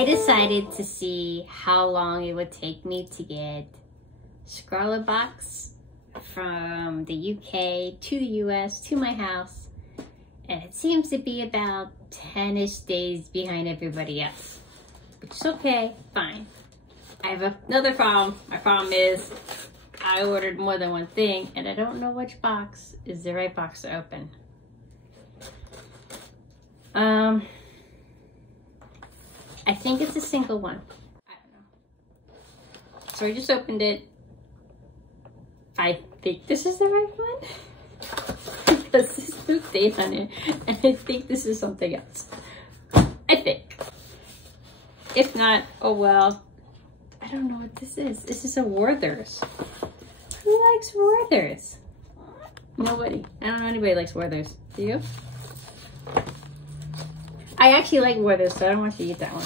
I decided to see how long it would take me to get Scrawlrbox from the UK to the US to my house, and it seems to be about 10-ish days behind everybody else, which is okay, fine. I have another problem. My problem is I ordered more than one thing and I don't know which box is the right box to open. I think it's a single one. I don't know. So I just opened it. I think this is the right one because there's no date on it, and I think this is something else. I think. If not, oh well. I don't know what this is. This is a Werther's. Who likes Werther's? Nobody. I don't know anybody likes Werther's. Do you? I actually like Werther's, so I don't want you to eat that one.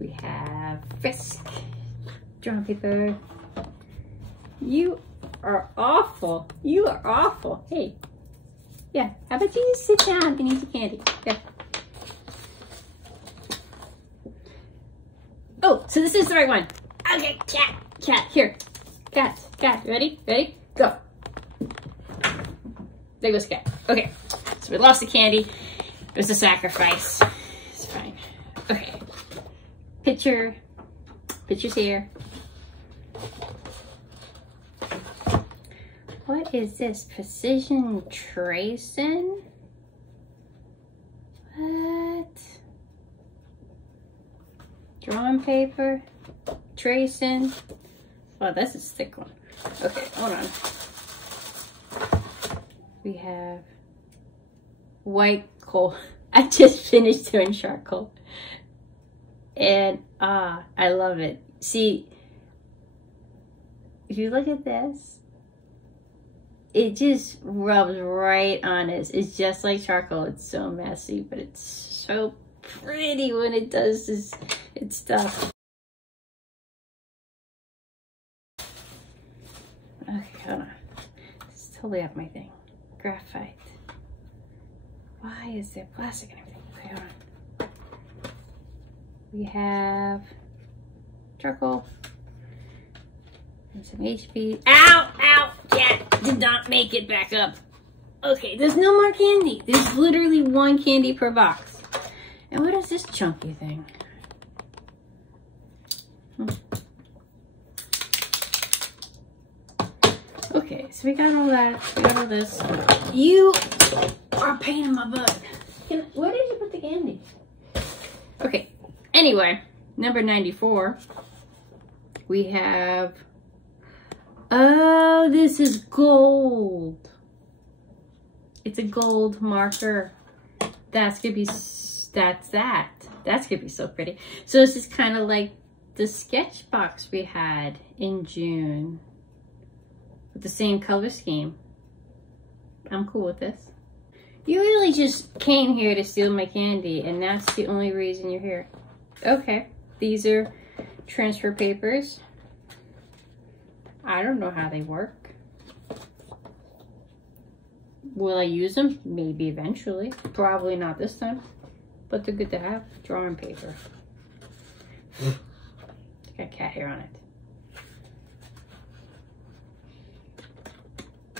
We have Frisk. Drawing paper. You are awful. You are awful. Hey. Yeah. How about you just sit down and eat the candy? Yeah. Oh, so this is the right one. Okay, cat, here. Cat, ready? Ready? Go. There goes cat. Okay, so we lost the candy. It was a sacrifice. It's fine. Okay. Picture's here. What is this? Precision tracing? What? Drawing paper, tracing. Oh, that's a thick one. Okay, hold on. We have white coal. I just finished doing charcoal. And I love it. See, if you look at this, it just rubs right on it. It's just like charcoal. It's so messy, but it's so pretty when it does this. It's stuff. Okay, hold on. This is totally off my thing. Graphite. Why is there plastic and everything? Okay, hold on. We have charcoal and some HB. Ow! Ow! Cat did not make it back up. Okay, there's no more candy. There's literally one candy per box. And what is this chunky thing? Okay, so we got all that. We got all this. You are a pain in my butt. Where did you put the candy? Okay, anyway, number 94. We have... Oh, this is gold. It's a gold marker. That's gonna be... That's that. That's gonna be so pretty. So this is kind of like the sketch box we had in June with the same color scheme. I'm cool with this. You really just came here to steal my candy, and that's the only reason you're here. Okay, these are transfer papers. I don't know how they work. Will I use them? Maybe eventually. Probably not this time, but they're good to have. Drawing paper. Got cat hair on it.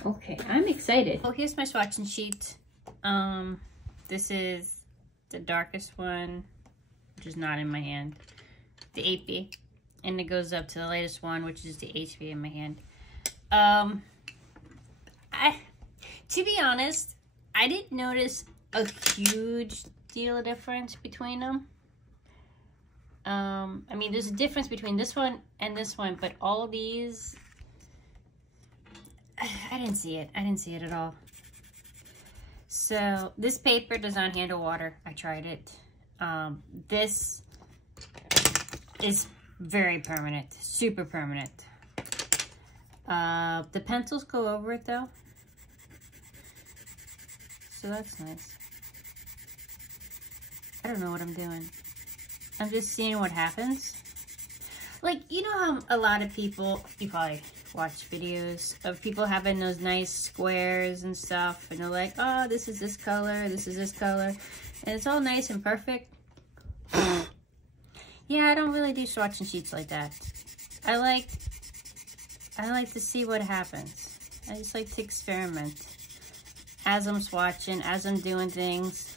Okay, I'm excited. Oh, here's my swatching sheet. This is the darkest one, which is not in my hand. The 8B. And it goes up to the latest one, which is the HB in my hand. To be honest, I didn't notice a huge deal of difference between them. I mean, there's a difference between this one and this one, but all of these, I didn't see it. I didn't see it at all. So this paper does not handle water. I tried it. This is very permanent, super permanent. The pencils go over it though, so that's nice. I don't know what I'm doing. I'm just seeing what happens. Like, you know how a lot of people, you probably watch videos of people having those nice squares and stuff, and they're like, oh, this is this color, this is this color, and it's all nice and perfect. Yeah, I don't really do swatching sheets like that. I like to see what happens. I just like to experiment as I'm swatching, as I'm doing things,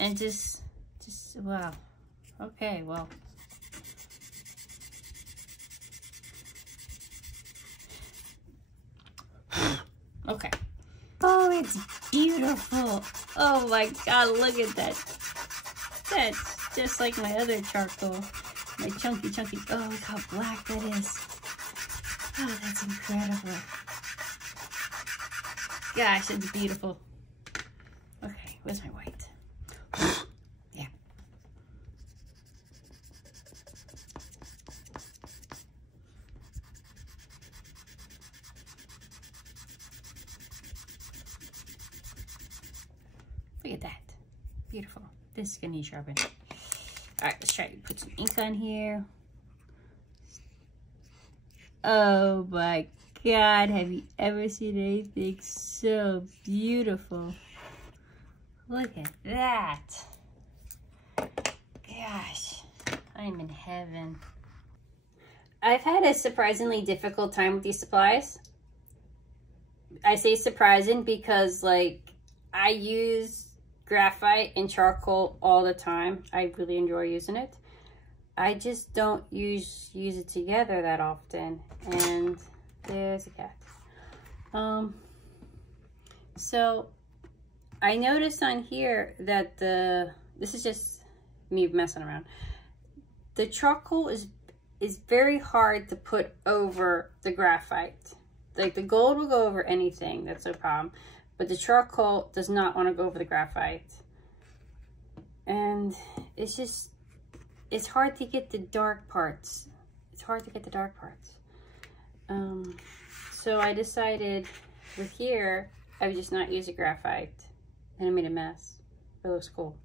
and just wow. Okay, well. Okay. Oh, it's beautiful. Oh my God, look at that. That's just like my other charcoal. My chunky. Oh, look how black that is. Oh, that's incredible. Gosh, it's beautiful. Okay, where's my white? Yeah. Look at that. Beautiful. This is gonna need sharpened. Alright, let's try to put some ink on here. Oh my God, have you ever seen anything so beautiful? Look at that. Gosh, I'm in heaven. I've had a surprisingly difficult time with these supplies. I say surprising because, like, I use graphite and charcoal all the time. I really enjoy using it. I just don't use it together that often. And there's a cat. So I noticed on here that this is just me messing around. The charcoal is very hard to put over the graphite. Like, the gold will go over anything, that's no problem. But the charcoal does not want to go over the graphite. And it's hard to get the dark parts. It's hard to get the dark parts. So I decided with here, I would just not use a graphite. And I made a mess. It looks cool.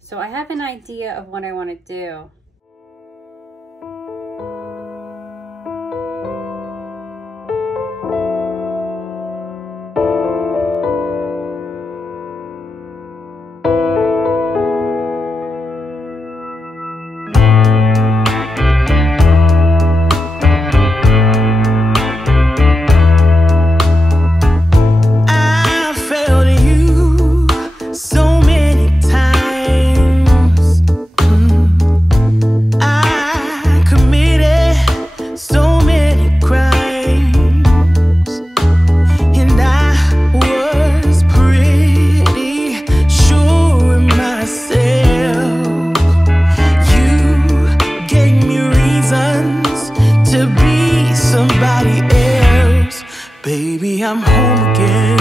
So I have an idea of what I want to do. Baby, I'm home again.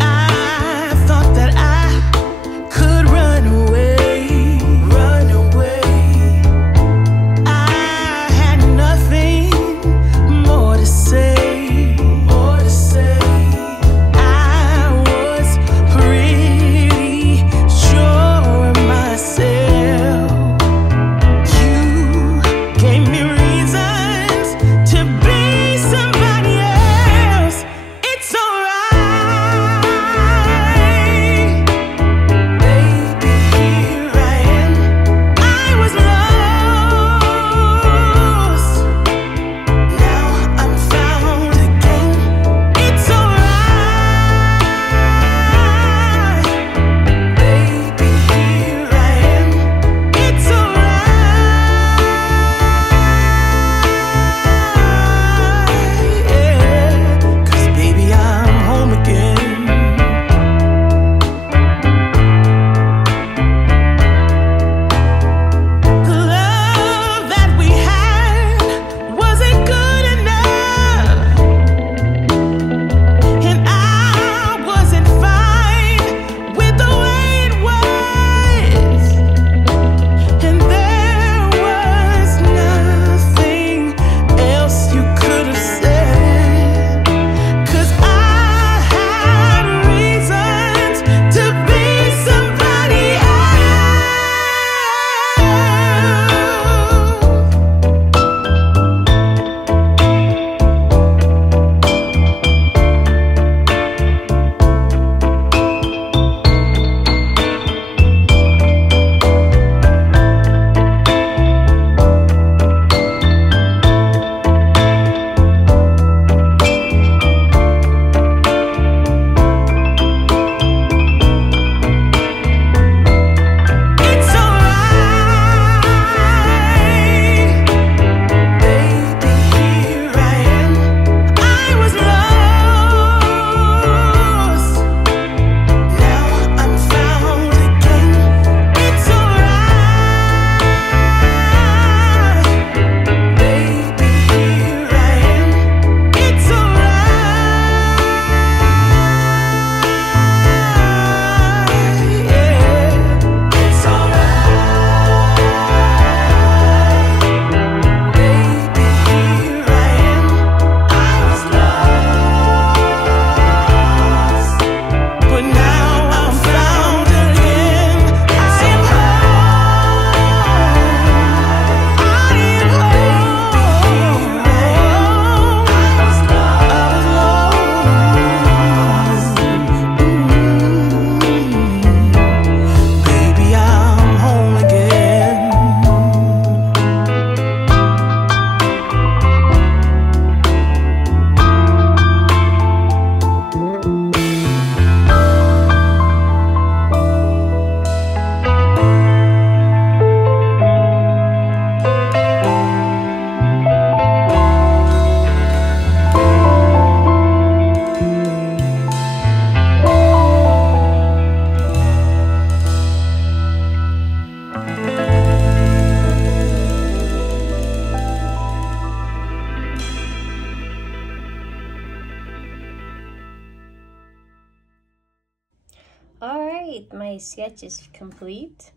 I thought that I could run away, run away. I had nothing more to say, more to say. I was pretty sure of myself. You gave me my sketch is complete.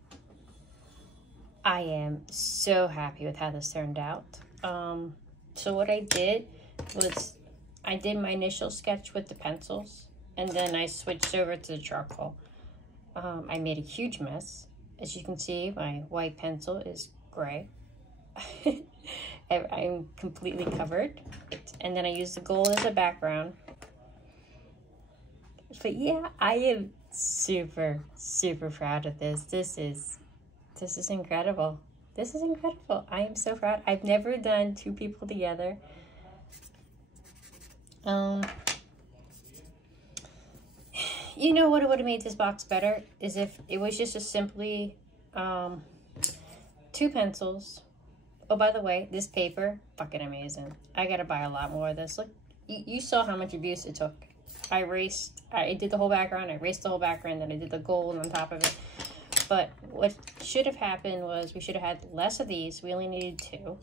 I am so happy with how this turned out. So what I did was I did my initial sketch with the pencils, and then I switched over to the charcoal. I made a huge mess. As you can see, my white pencil is gray. I'm completely covered. And then I used the gold as a background. But yeah, I am super, super proud of this. This is incredible. This is incredible. I am so proud. I've never done two people together. You know what would have made this box better is if it was just a simply two pencils. Oh, by the way, this paper, fucking amazing. I gotta buy a lot more of this. Look, you saw how much abuse it took. I did the whole background, I erased the whole background, then I did the gold on top of it. But what should have happened was we should have had less of these. We only needed 2.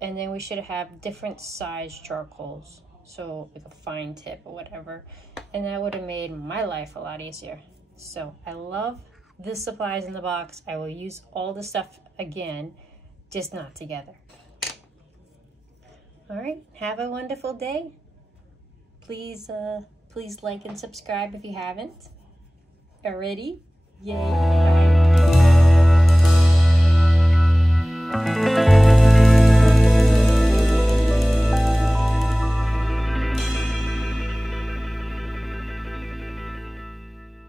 And then we should have had different size charcoals. So like a fine tip or whatever. And that would have made my life a lot easier. So I love the supplies in the box. I will use all the stuff again, just not together. All right, have a wonderful day. Please like and subscribe if you haven't already. Yay. Bye.